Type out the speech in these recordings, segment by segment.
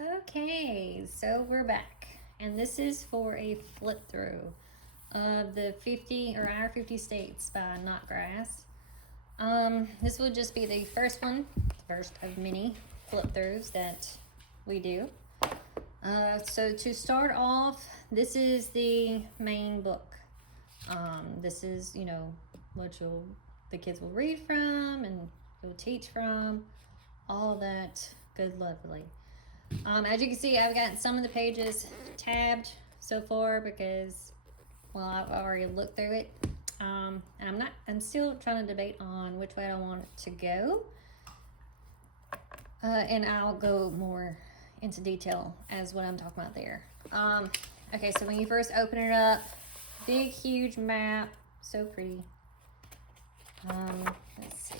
Okay, so we're back, and this is for a flip through of the 50 or Our 50 States by Notgrass. This will just be the first one, first of many flip throughs that we do. So to start off, this is the main book. This is, what the kids will read from and you'll teach from, all that good lovely. As you can see, I've got some of the pages tabbed so far because, well, I've already looked through it. And I'm still trying to debate on which way I want it to go. And I'll go more into detail as what I'm talking about there. Okay, so when you first open it up, big, huge map, so pretty. Let's see.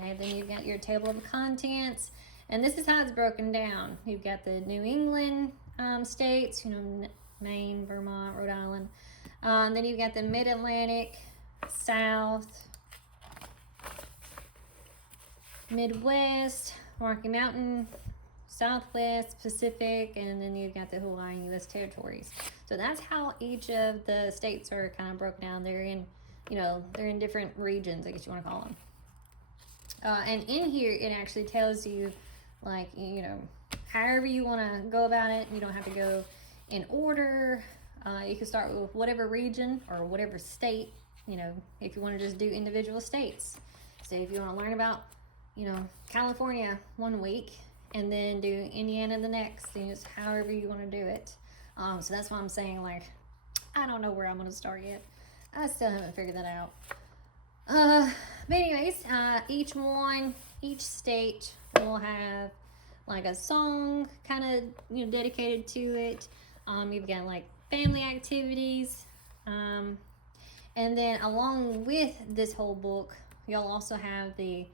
Okay, then you've got your table of contents, and this is how it's broken down. You've got the New England states, Maine, Vermont, Rhode Island. Then you've got the Mid-Atlantic, South, Midwest, Rocky Mountain, Southwest, Pacific, and then you've got the Hawaii and U.S. territories. So that's how each of the states are kind of broken down. They're in, they're in different regions, I guess you want to call them. And in here, it actually tells you, however you want to go about it. You don't have to go in order. You can start with whatever region or whatever state, if you want to just do individual states. So if you want to learn about, California one week and then do Indiana the next, just however you want to do it. So that's why I'm saying, I don't know where I'm going to start yet. I still haven't figured that out. But anyways, each state will have a song kind of dedicated to it. You've got family activities, and then along with this whole book, you'll also have the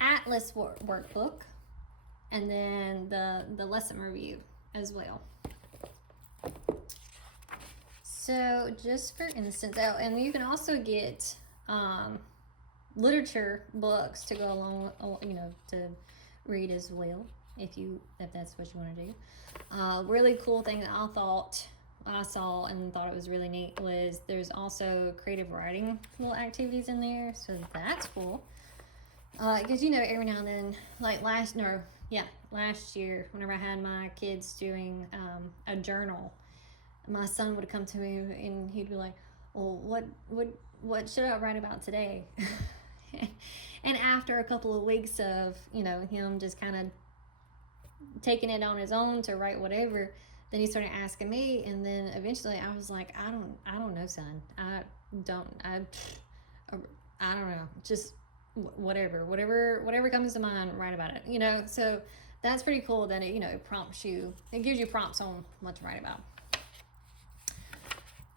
Atlas workbook, and then the lesson review as well. So just for instance, and you can also get literature books to go along, to read as well, if that's what you want to do. Really cool thing that I saw and thought it was really neat was there's also creative writing little activities in there, so that's cool. Because every now and then, last year, whenever I had my kids doing a journal, my son would come to me and he'd be like, well, what should I write about today? And after a couple of weeks of him just kind of taking it on his own to write whatever, then he started asking me, and then eventually I was like, I don't know, son. I don't know, just whatever comes to mind, write about it. So that's pretty cool that it prompts you, it gives you prompts on what to write about.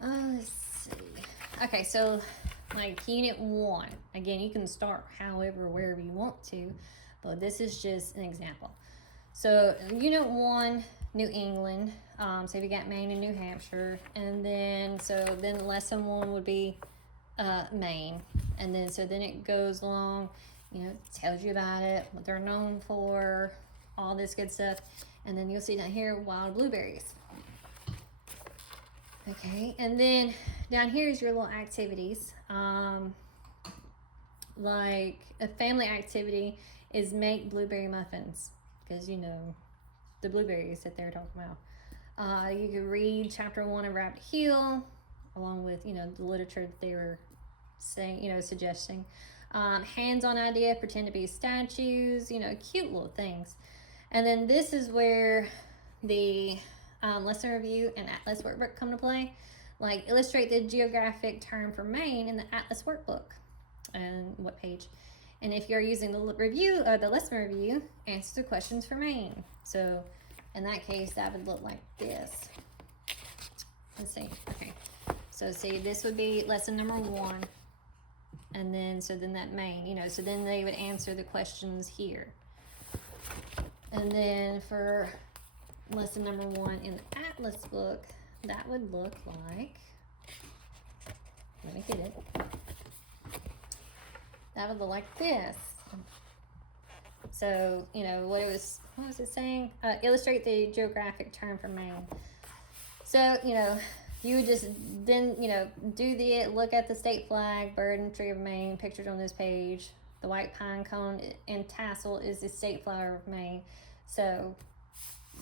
Let's see. Okay, so Unit 1, again, you can start wherever you want to, but this is just an example. So Unit 1, New England, so if you got Maine and New Hampshire, and then lesson 1 would be Maine, and then it goes along, tells you about it, what they're known for, all this good stuff, and then you'll see down here wild blueberries. Okay, and then down here is your little activities. A family activity is make blueberry muffins, because the blueberries that they're talking about. You can read chapter 1 of Rabbit Hill, along with the literature that they were saying, suggesting. Hands-on idea, pretend to be statues, cute little things. And then this is where the lesson review and Atlas workbook come to play. Illustrate the geographic term for Maine in the Atlas workbook, and what page. And if you're using the review or the lesson review, answer the questions for Maine. So in that case, that would look like this. Let's see. Okay. So see, this would be lesson number 1. And then that Maine, so then they would answer the questions here. And then for lesson number 1 in the Atlas book, that would look like, let me get it. That would look like this. So, you know, what was it saying? Illustrate the geographic term for Maine. So, you know, you would just then, you know, look at the state flag, bird and tree of Maine, pictured on this page. The white pine cone and tassel is the state flower of Maine. So,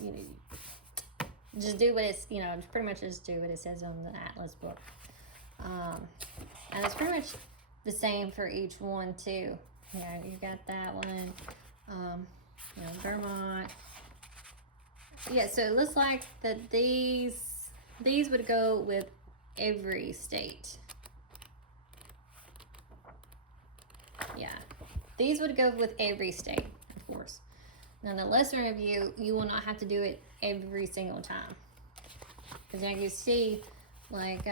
you know, just do what it's, you know, pretty much just do what it says on the atlas book. And it's pretty much the same for each one too. You know, you got that one, you know, Vermont. Yeah, so it looks like that these would go with every state. Yeah, these would go with every state, of course. Now, the lesson review, you will not have to do it every single time. Because now you see, like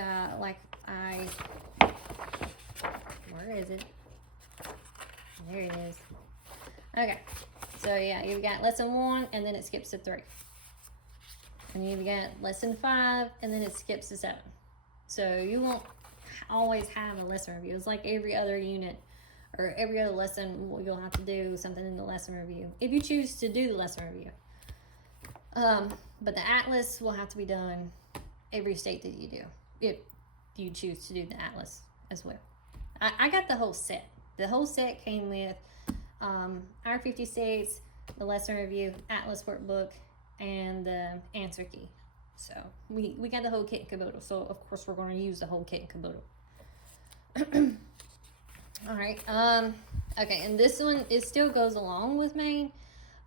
where is it? There it is. Okay, so yeah, you've got lesson 1, and then it skips to 3. And you've got lesson 5, and then it skips to 7. So you won't always have a lesson review. It's like every other unit or every other lesson, you'll have to do something in the lesson review if you choose to do the lesson review. But the atlas will have to be done every state that you do, if you choose to do the atlas as well. I got the whole set. The whole set came with our 50 states, the lesson review, atlas workbook, and the answer key. So we got the whole kit and caboodle. So of course we're going to use the whole kit and caboodle. All right. Okay, and this one, it still goes along with Maine,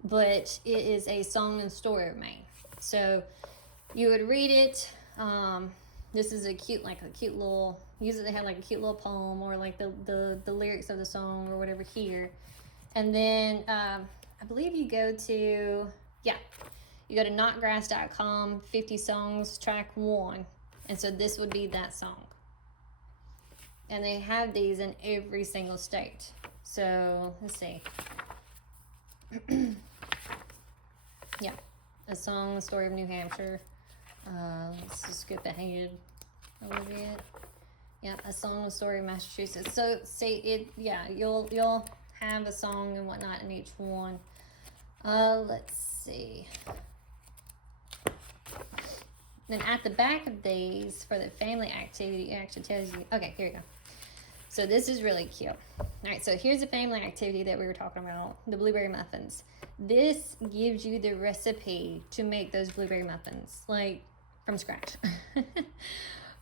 but it is a song and story of Maine. So you would read it. This is a cute little. Usually they have like a cute little poem or like the lyrics of the song or whatever here, and then I believe you go to Notgrass.com, 50 songs, track 1, and so this would be that song. And they have these in every single state. So let's see. Yeah, a song, the story of New Hampshire. Let's just skip ahead a little bit. Yeah, a song, the story of Massachusetts. So see it. Yeah, you'll have a song and whatnot in each one. Let's see. Then at the back of these, for the family activity, it actually tells you. Okay, here you go. So this is really cute. All right, so here's the family activity that we were talking about, the blueberry muffins. This gives you the recipe to make those blueberry muffins, like from scratch.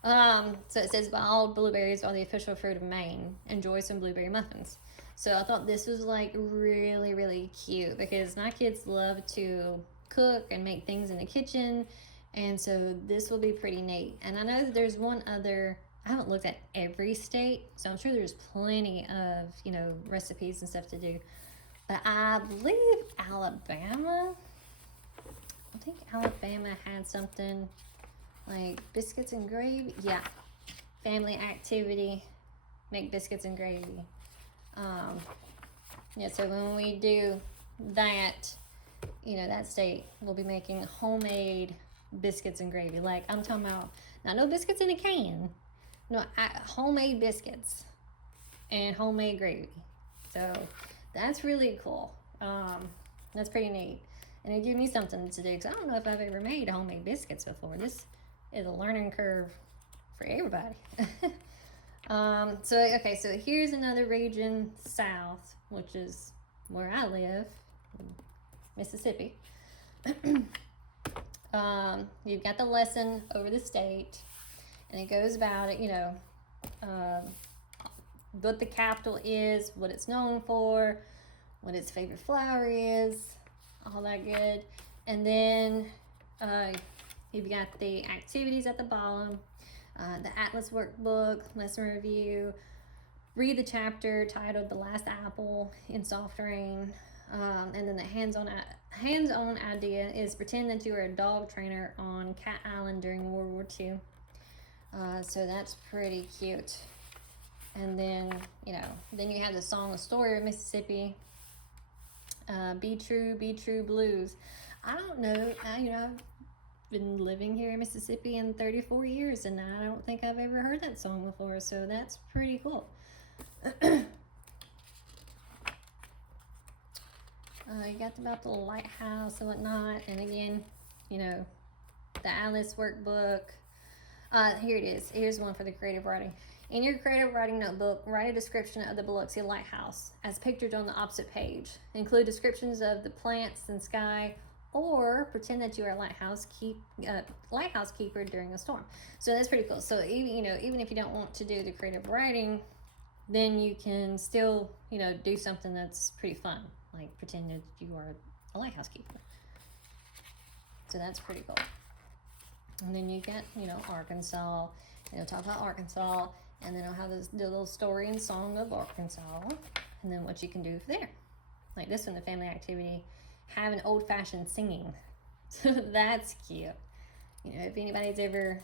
So it says, wild blueberries are the official fruit of Maine. Enjoy some blueberry muffins. So I thought this was like really, really cute because my kids love to cook and make things in the kitchen. And so this will be pretty neat. And I know that there's one other, I haven't looked at every state, so I'm sure there's plenty of, you know, recipes and stuff to do. But I believe Alabama, I think Alabama had something like biscuits and gravy. Yeah, family activity, make biscuits and gravy. Yeah, so when we do that, you know, that state will be making homemade biscuits and gravy. Like I'm talking about, not no biscuits in a can. No, homemade biscuits and homemade gravy. So that's really cool. That's pretty neat. And it gave me something to do because I don't know if I've ever made homemade biscuits before. This is a learning curve for everybody. So here's another region south, which is where I live, Mississippi. You've got the lesson over the state, and it goes about it, you know, what the capital is, what it's known for, what its favorite flower is, all that good. And then you've got the activities at the bottom, the Atlas workbook, lesson review, read the chapter titled The Last Apple in Soft Rain, and then the hands-on idea is pretend that you are a dog trainer on Cat Island during World War II. So that's pretty cute. And then, you know, then you have the song, the story of Mississippi, Be True Blues. I don't know, you know, I've been living here in Mississippi in 34 years, and I don't think I've ever heard that song before, so that's pretty cool. You got about the lighthouse and whatnot. And again, you know, the Alice workbook. Here it is. Here's one for the creative writing. In your creative writing notebook, write a description of the Biloxi Lighthouse as pictured on the opposite page. Include descriptions of the plants and sky, or pretend that you are a lighthouse keeper during a storm. So that's pretty cool. So even if you don't want to do the creative writing, then you can still do something that's pretty fun, like pretend that you are a lighthouse keeper. So that's pretty cool. And then you get Arkansas. Talk about Arkansas, and then I'll have the little story and song of Arkansas, and then what you can do there. Like this one, the family activity, have an old-fashioned singing. So that's cute. If anybody's ever,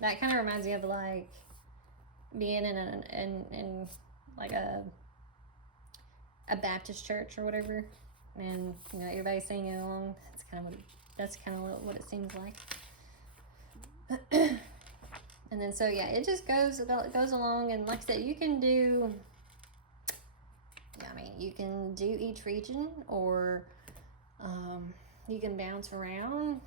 that kind of reminds me of like being in like a Baptist church or whatever, and everybody's singing along. That's kind of what it seems like. And then so yeah, it just goes along, and like I said, you can do each region, or you can bounce around.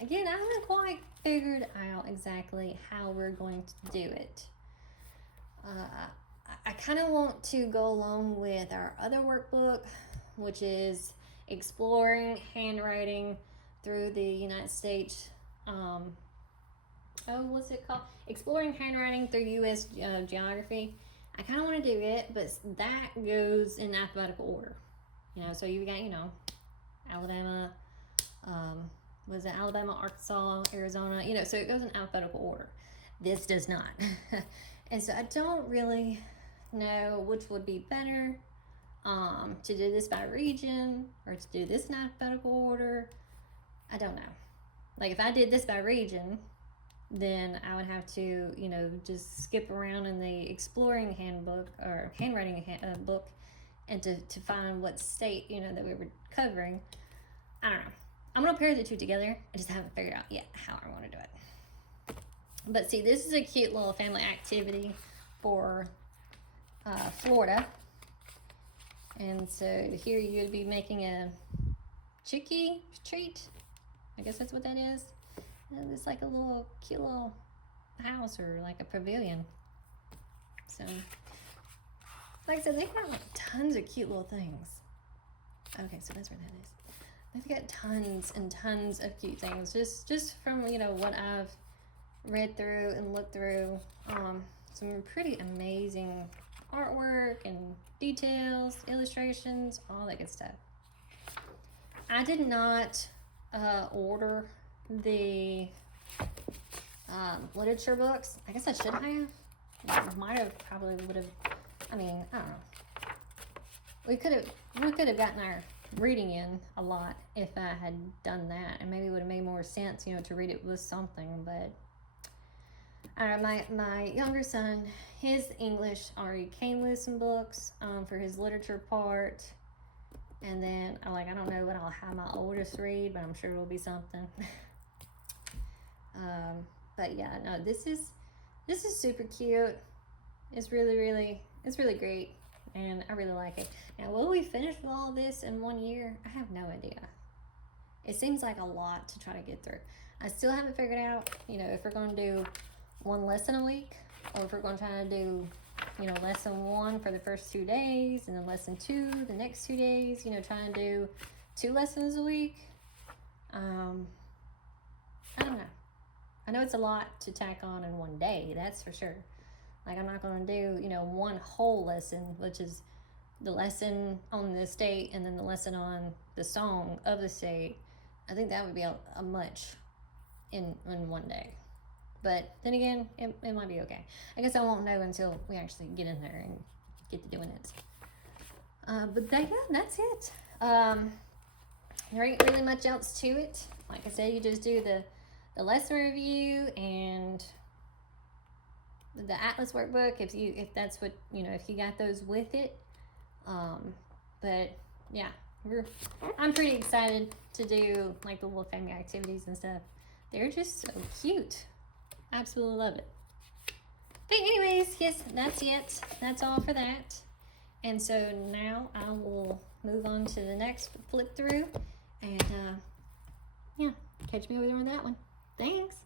Again, I haven't quite figured out exactly how we're going to do it. I kind of want to go along with our other workbook, which is exploring handwriting through the United States. What's it called? Exploring handwriting through U.S. geography. I kind of want to do it, but that goes in alphabetical order. So you got, Alabama, Alabama, Arkansas, Arizona, so it goes in alphabetical order. This does not. And so I don't really know which would be better, to do this by region or to do this in alphabetical order. I don't know. Like if I did this by region, then I would have to, just skip around in the exploring handbook or handwriting book, and to find what state, that we were covering. I don't know. I'm going to pair the two together. I just haven't figured out yet how I want to do it. But see, this is a cute little family activity for Florida. And so here you'd be making a chickie treat. I guess that's what that is. And it's like a little cute little house, or like a pavilion. So, like I said, they've got like tons of cute little things. Okay, so that's where that is. They've got tons and tons of cute things, just from what I've read through and looked through. Some pretty amazing artwork and details, illustrations, all that good stuff. I did not order the literature books. I guess I should have. Might have, probably would have. I don't know. We could have gotten our reading in a lot if I had done that, and maybe it would have made more sense, to read it with something. But I don't know, my younger son, his English already came with some books for his literature part, and then I don't know what I'll have my oldest read, but I'm sure it'll be something. But yeah, no, this is super cute. It's really great, and I really like it. Now, will we finish with all of this in 1 year? I have no idea. It seems like a lot to try to get through. I still haven't figured out, if we're going to do one lesson a week, or if we're going to try to do, lesson 1 for the first 2 days, and then lesson 2 the next 2 days, trying to do 2 lessons a week. I don't know. I know it's a lot to tack on in 1 day, that's for sure. Like, I'm not going to do, one whole lesson, which is the lesson on the state and then the lesson on the song of the state. I think that would be a much in 1 day. But then again, it might be okay. I guess I won't know until we actually get in there and get to doing it. But that's it. There ain't really much else to it. Like I said, you just do the lesson review and the Atlas workbook if that's what if you got those with it. But yeah, I'm pretty excited to do like the little family activities and stuff. They're just so cute. Absolutely love it. But anyways, yes, that's it. That's all for that. And so now I will move on to the next flip through. And yeah, catch me over there on that one. Thanks.